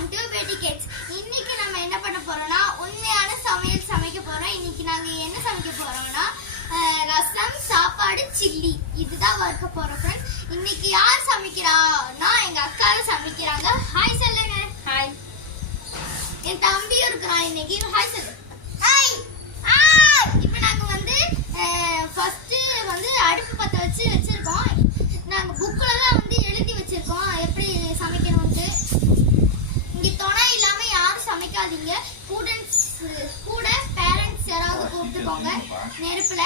Welcome to பேட்டி Gates. இன்னைக்கு நம்ம என்ன பண்ண போறோம்னா உண்மையான சமையல் சமைக்க போறோம். இன்னைக்கு நாங்க என்ன சமைக்க போறோம்னா ரசம், சாப்பாடு, சில்லி இதுதான் வறுக்க போறோம் ஃப்ரெண்ட்ஸ். இன்னைக்கு யார் சமைக்கிறான்னா எங்க அக்கா சமைக்கிறாங்க. ஹாய் சொல்லுங்க. ஹாய். என் தம்பியும் இருக்கிறான் இன்னைக்கு. ஹாய் சொல்லு. ஹாய். ஹாய். இப்போ நாங்க வந்து ஃபர்ஸ்ட் வந்து அடுப்பு பத்த வச்சிருக்கோம். நாங்க புக்ல தான் வந்து எழுதி வச்சிருக்கோம் எப்படி சமைக்கணும்னு. இங்க துணை இல்லாம யாரும் சமைக்காதீங்க. ஸ்டூடண்ட்ஸ் கூட பேரண்ட்ஸ் யாராவது கூப்பிட்டுக்கோங்க நெருப்புல.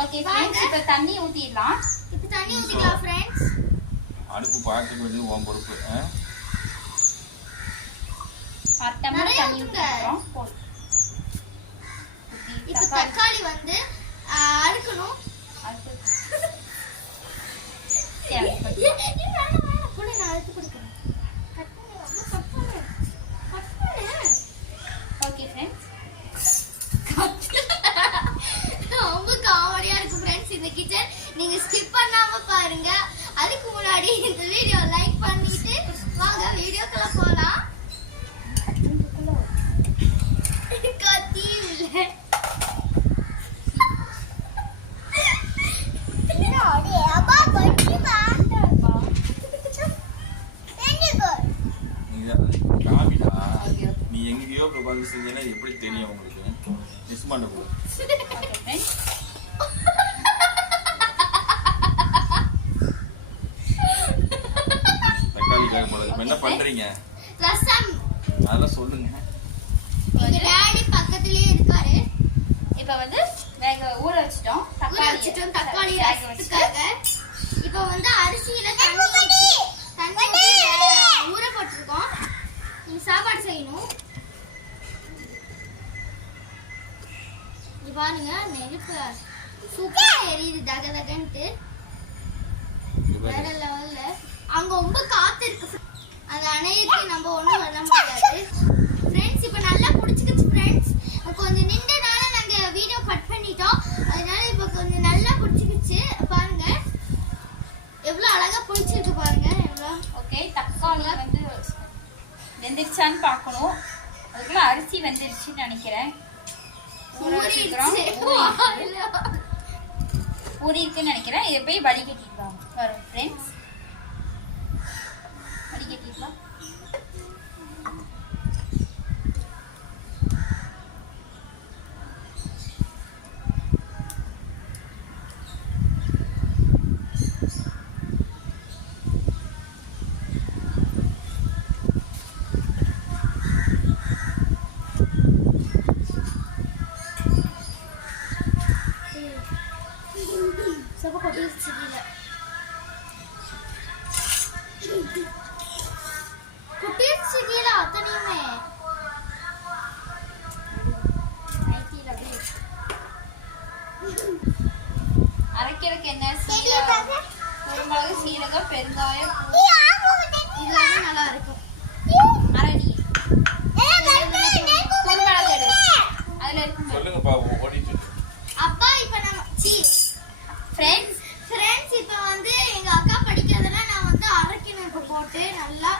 ஓகே फ्रेंड्स, இப்போ தண்ணி ஊத்திடலாம். இப்போ தண்ணி ஊத்திக்கலாம் फ्रेंड्स. அடுப்பு பாத்துக்கு வந்து ஓம் பொறுப்பு. டம்ளர் தண்ணி ஊத்திறோம். இப்போ தக்காளி வந்து அறுக்கணும். ஓகே फ्रेंड्स, ரொம்ப காமெடியா இருக்கு फ्रेंड्स இந்த கிச்சன். நீங்க ஸ்கிப் பண்ணாம பாருங்க. அதுக்கு முன்னாடி இந்த வீடியோ லைக் பண்ணிட்டு வாங்க வீடியோக்குள்ள போலாம். கத்தி இல்ல. நீ எங்கேயோ உட்காந்து செஞ்சேன்னா எப்படி தெரியும் உங்களுக்கு? மிஸ் பண்ண போகுது. தக்காளி கேட்கக்கூடாது. என்ன பண்றீங்க? ரசம். அதெல்லாம் சொல்லுங்க. எங்க டாடி பக்கத்துலயே இருக்காரு. இப்போ வந்து ஊற வச்சிட்டோம். தக்காளி ரசத்துக்காக. இப்போ வந்து அரிசியில தண்ணி ஊற போட்டுருக்கோம். நீங்க சாப்பாடு செய்யணும். இங்க பாருங்க நெருப்பு சூப்பரா எரியுது தக தகன்ட்டு. வேற லெவல்ல. அங்க ரொம்ப காத்து இருக்கு. அந்த அணையத்தை நம்ம ஒண்ணும் பண்ண முடியாது ஃப்ரெண்ட்ஸ். இப்போ நல்லா புடிச்சுக்கிச்சு ஃப்ரெண்ட்ஸ். கொஞ்சம் நின்றனால நாங்க வீடியோ கட் பண்ணிட்டோம். அதனால இப்போ கொஞ்சம் நல்லா புடிச்சுக்கிச்சு. பாருங்க எவ்வளவு அழகா புடிச்சிருக்கு பாருங்க. எவ்வளவு. ஓகே, தக்காளி வந்து வெந்துருச்சான்னு பார்க்கணும். அதுக்குள்ள அரிசி வெந்துருச்சுன்னு நினைக்கிறேன். ஊறி இருக்குன்னு நினைக்கிறேன். இதை போய் வடிகட்டிடலாம் வரும் ஃப்ரெண்ட்ஸ். வடிகட்டிடலாம். குட்டிச்சு கீழே அத்தனையுமே அரைக்கிறதுக்கு என்ன? சீரகம், குருமிளகு, சீரகம், பெருங்காயம், இதெல்லாம் நல்லா இருக்கும். அரளி, குருமிளகு எடு. அதுல இருக்கு. சொல்லுங்க பாபு. ஓடிட்டு அப்பா இப்போ நம்ம ஃப்ரெண்ட்ஸ் இப்போ வந்து எங்க அக்கா படிக்கிறதெல்லாம் நான் வந்து அரைக்கணும். இப்போ போட்டு நல்லா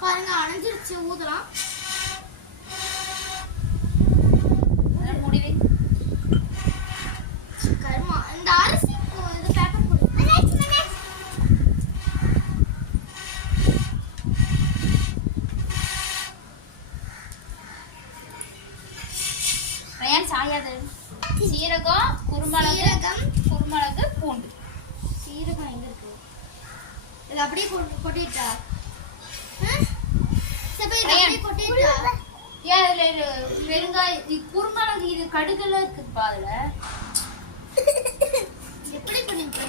பாருங்க அணைஞ்சிருச்சு. ஊதலாம். முடிவே கருமா இந்த அரிசி இது பேப்பர் போடு. ரயான் சாயாது. சீரகம், குருமிளகு, பூண்டு. சீரகம் எங்க இருக்கு? இது அப்படியே கொட்டிட்டா? சரி இது அப்படியே கொட்டிட்டா? ஏன் இதுல வெறுங்காயம், குருமிளகு, இது கடுகுல இருக்குப்பா. அதுல எப்படி பண்ணிட்டு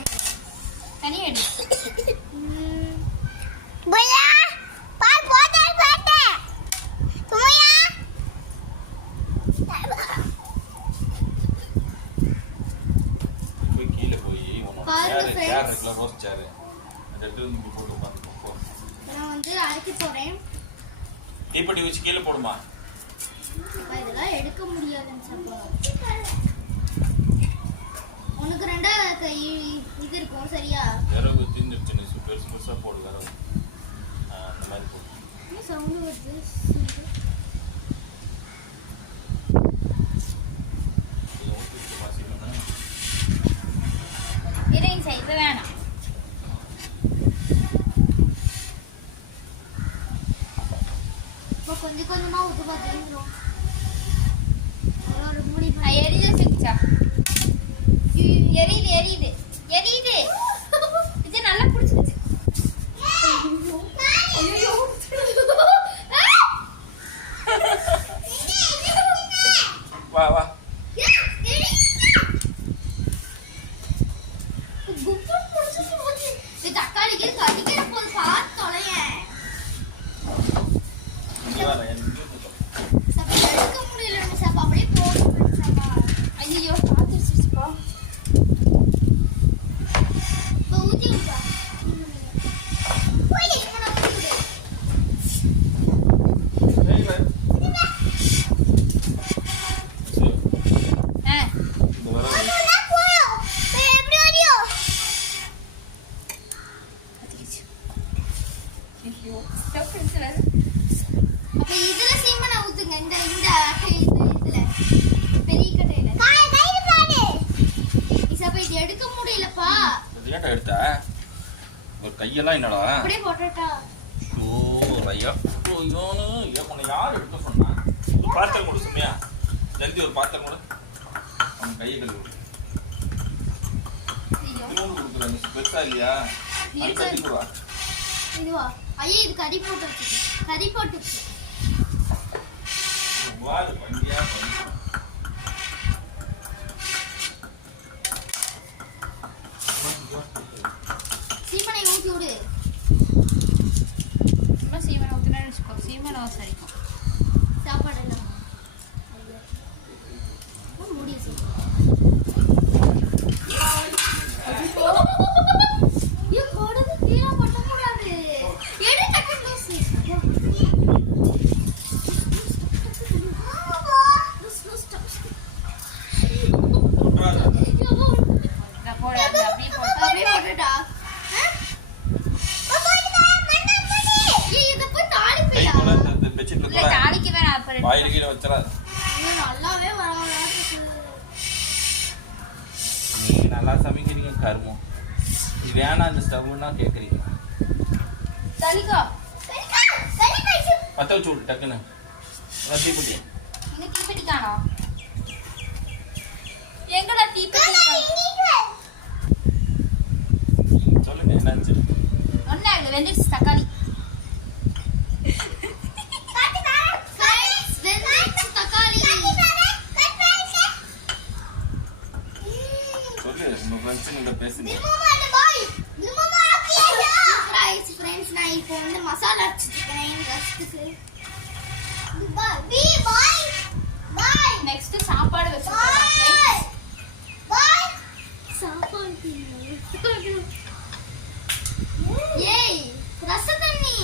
தனி எடு. கீழே போய் சேர் இருக்குல்ல, ரோஸ் சேர், அந்த இடத்துல இருந்து போட்டு உட்காந்து நான் வந்து அரைக்க போறேன். தீப்பெட்டி வச்சு கீழே போடுமா? இதெல்லாம் எடுக்க முடியாதுன்னு சொல்லுவாங்க. உனக்கு ரெண்டா இது இருக்கும் சரியா? விரவு தீந்துருச்சு. பெருசு பெருசா போடு விரவு. அந்த மாதிரி போடு. சவுண்ட் வருது இருங்க சார் இப்போ வேணாம். இப்போ கொஞ்சம் கொஞ்சமா ஊத்து பாத்துறோம் ஒரு மூடி எரியுது சிக்ஸா எரியுது எரியுது எரியுது இது நல்லா பிடிச்சிருச்சு. வா வா தக்காளிக்கு கடிக்கிற போது பார்த்து தொலையேன். இங்க வா நான் சப்பா எடுக்க முடியல நம்ம சப்பா அப்படியே போட்டு சப்பா. ஐயோ பார்த்துருச்சுப்பா. இப்போ ஊத்தி விட்டா போய் இப்போ நான் ஊத்தி விடு. ஏய் வா சரி ஆ இந்த வர அதெல்லாம் போய் எப்படி வரியோ பார்த்துருச்சு. ஐயோ ஸ்டப் எடுத்துறாரு. அப்ப இதுல சீமனை ஊத்துங்க இந்த இந்த இதுல பெரிய கட்டையில கையில பாடு. இசப்பா இது எடுக்க முடியலப்பா. இது ஏன்டா எடுத்த ஒரு கையெல்லாம் என்னடா அப்படியே போட்டுட்டா. ஓ ரையா ஓ யோனு ஏப்பன யார் எடுக்க சொன்னா ஒரு பாத்திரம் கொடு சுமையா ஜல்தி ஒரு பாத்திரம் கொடு அவன் கையை கழுவு ஐயோ யோனு கொடுக்குறாங்க பெருசா இல்லையா அது கட்டி கொடுவா இதுவா ஐயா இது கறி போட்டுருச்சு கறி போட்டுருச்சு. வா அது பண்ணியா பண்ணி சீமனை ஊத்தி விடு. சும்மா சீமனை ஊற்றுனான்னு வச்சுக்கோ. சீமனை சரிக்கும். சாப்பாடு எல்லாம் முடியும் சீ. ஐயோ போடுறது கீழே பண்ணக்கூடாது. எடு டக்கு லூசு. நான் போட அப்படியே போட்டு அப்படியே போட்டுட்டா. இத போய் கை தாளிப்பியா? போல இந்த பெட்ஷீட்ல இல்லை கூட தாளிக்கு வேணாம். அப்புறம் வாயில கீழே வச்சறா ஐயோ, நல்லாவே வராது. நீங்க நல்லா சமைக்கிறீங்க கருமம் இது வேணாம் இந்த ஸ்டவ்னா கேக்குறீங்க தலிக்கோ பத்த வச்சு விட்டு டக்குன்னு தீப்பெட்டி இங்க தீப்பெட்டி காணோம். எங்கடா தீப்பெட்டி? சொல்லுங்க என்னாச்சு ஒண்ணு ஆகல. வெந்துடுச்சு தக்காளி. தக்காளி சொல்லு உங்க ஃப்ரெண்ட்ஸுங்க பேசுங்க ஃப்ரெண்ட்ஸ் நான் இப்போ வந்து மசாலா அரைச்சிட்டு இருக்கேன் ரசத்துக்கு. நெக்ஸ்ட் சாப்பாடு வச்சிருக்கோம். சாப்பாடு ஏய் ரச தண்ணி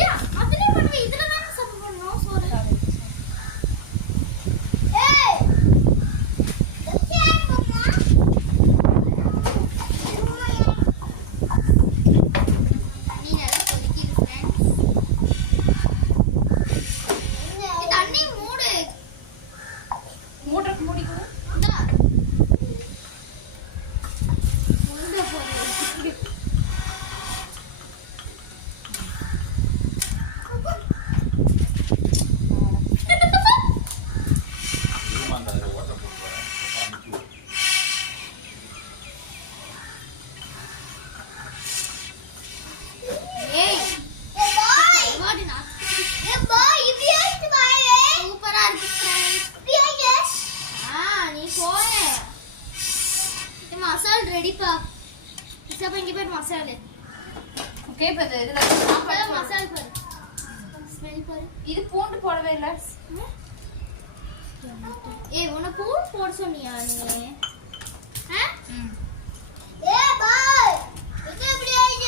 யா அதுல பண்ணுவே இதுல தான சாப்பிடணும் சோறு. ஏய் தண்ணி நல்லா கொதிக்குது ஃப்ரெண்ட்ஸ். தண்ணி மூடு. மூட்டைக்கு மூடி கொடு. இந்தா. மூட போடு. அந்த அதில் ஓட்ட போட்டு வரேன் அமுக்கி விடு. ஏய் கருவாடு சூப்பரா இருக்கு ஃப்ரெண்ட்ஸ். நீ போய மசால் ரெடிப்பா. இசப்பா இங்க போய் மசாலு ஓகே இப்போ இதுல அப்பதான் சாப்பாடு மசால் பாரு ஸ்மெல் பாரு. இது பூண்டு போடவே இல்லை. ஏய் உன பூண்டு போட சொன்னியா நீ? ம்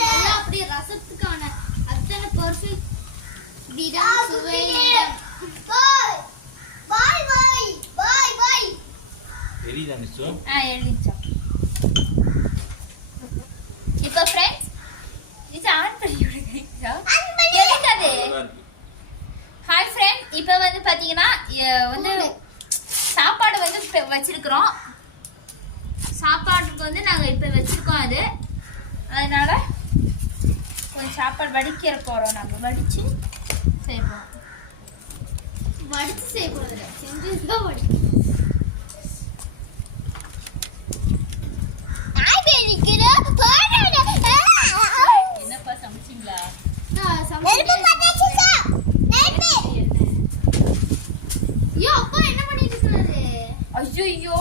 நல்லா அப்படியே ரசத்துக்கான அத்தனை பர்ஃபெக்ட் விதம் சுவை தெரியுதா மிஸ்ஸு எழுதிச்சோம். இப்போ ஃப்ரெண்ட்ஸ் இது ஆன் பண்ணி விடுங்க. பாத்தீங்கன்னா வந்து சாப்பாடு வந்து வச்சிருக்கிறோம். சாப்பாட்டுக்கு வந்து நாங்க இப்ப வச்சிருக்கோம். அதனால கொஞ்சம் சாப்பாடு வடிக்கிற போறோம். நாங்க வடிச்சு செய்வோம். வடிச்சு செய்ய போறது செஞ்சுதான் வடிக்கணும். என்னப்பா சமைச்சிங்களா? ஐயோ அப்பா என்ன பண்ணிட்டு இருக்காரு? ஐயோ ஐயோ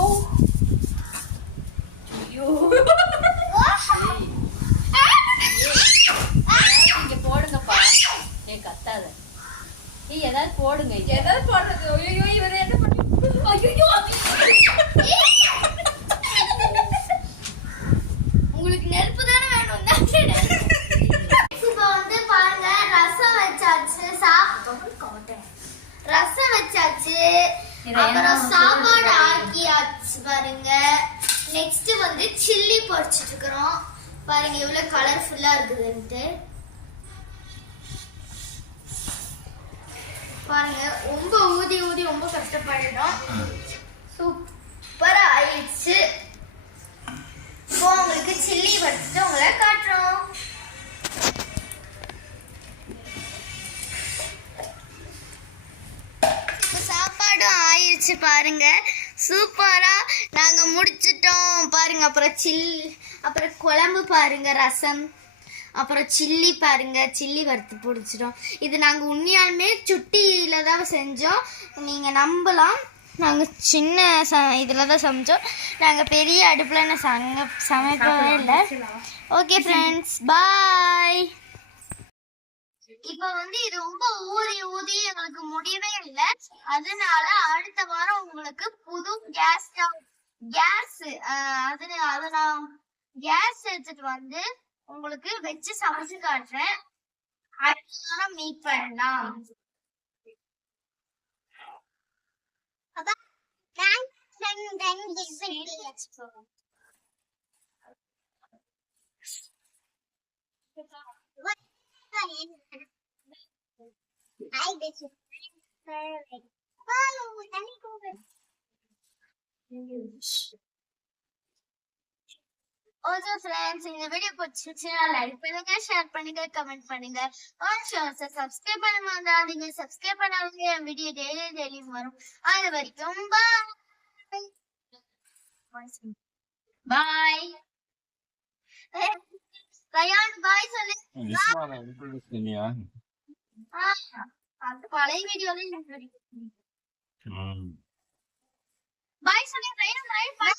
இங்க போடுங்கப்பா. கத்தாத. ஏதாவது போடுங்க. ஏதாவது போடுறது. ஐயோ இவரு என்ன பண்ணி ஐயோ உங்களுக்கு நெருப்பு தானே வேணும். இப்போ வந்து பாருங்க ரசம் வச்சாச்சு. ரசம் வச்சாச்சு. அப்புறம் சாப்பாடு ஆக்கியாச்சு பாருங்க. நெக்ஸ்ட் வந்து சில்லி பொரிச்சிட்டு இருக்கிறோம். பாருங்க எவ்வளவு கலர்ஃபுல்லா இருக்குதுன்ட்டு. பாருங்க ரொம்ப ஊதி ஊதி ரொம்ப கஷ்டப்பட்டுட்டோம். சூப்பரா ஆயிடுச்சு. இப்போ உங்களுக்கு சில்லி வச்சுட்டு உங்களை காட்டுறோம். சாப்பாடு ஆயிடுச்சு பாருங்க. சூப்பரா நாங்க முடிச்சிட்டோம் பாருங்க. அப்புறம் குழம்பு பாருங்க, ரசம், அப்புறம் சில்லி பாருங்க, சில்லி வறுத்து பிடிச்சிட்டோம். இது நாங்க உண்மையாலுமே சுட்டியில தான் செஞ்சோம். நீங்க நம்பலாம். நாங்கள் சின்ன இதில் தான் சமைச்சோம். நாங்கள் பெரிய அடுப்பில் சமைக்கவே இல்லை. ஓகே ஃப்ரெண்ட்ஸ், பாய். இப்போ வந்து இது ரொம்ப ஊதி ஊதி எங்களுக்கு முடியவே இல்லை. அதனால அடுத்த வாரம் உங்களுக்கு புது கேஸ் அதை நான் கேஸ் எடுத்துட்டு வந்து உங்களுக்கு வச்சு சமைச்சு காட்டுறேன். அடுத்த வாரம் மீட் பண்ணலாம். ஓகே ஃப்ரெண்ட்ஸ், இந்த வீடியோ பிடிச்சிருச்சுன்னா லைக் பண்ணுங்க, ஷேர் பண்ணுங்க, கமெண்ட் பண்ணுங்க. சப்ஸ்கிரைப் பண்ண மறந்துடாதீங்க. சப்ஸ்கிரைப் பண்ணாதீங்க. என் வீடியோ டெய்லி வரும். அது வரைக்கும் பாய். ரயான் பாய் சொல்லு. அந்த பழைய வீடியோல பாய் சொல்லு. ரயான் பாய்.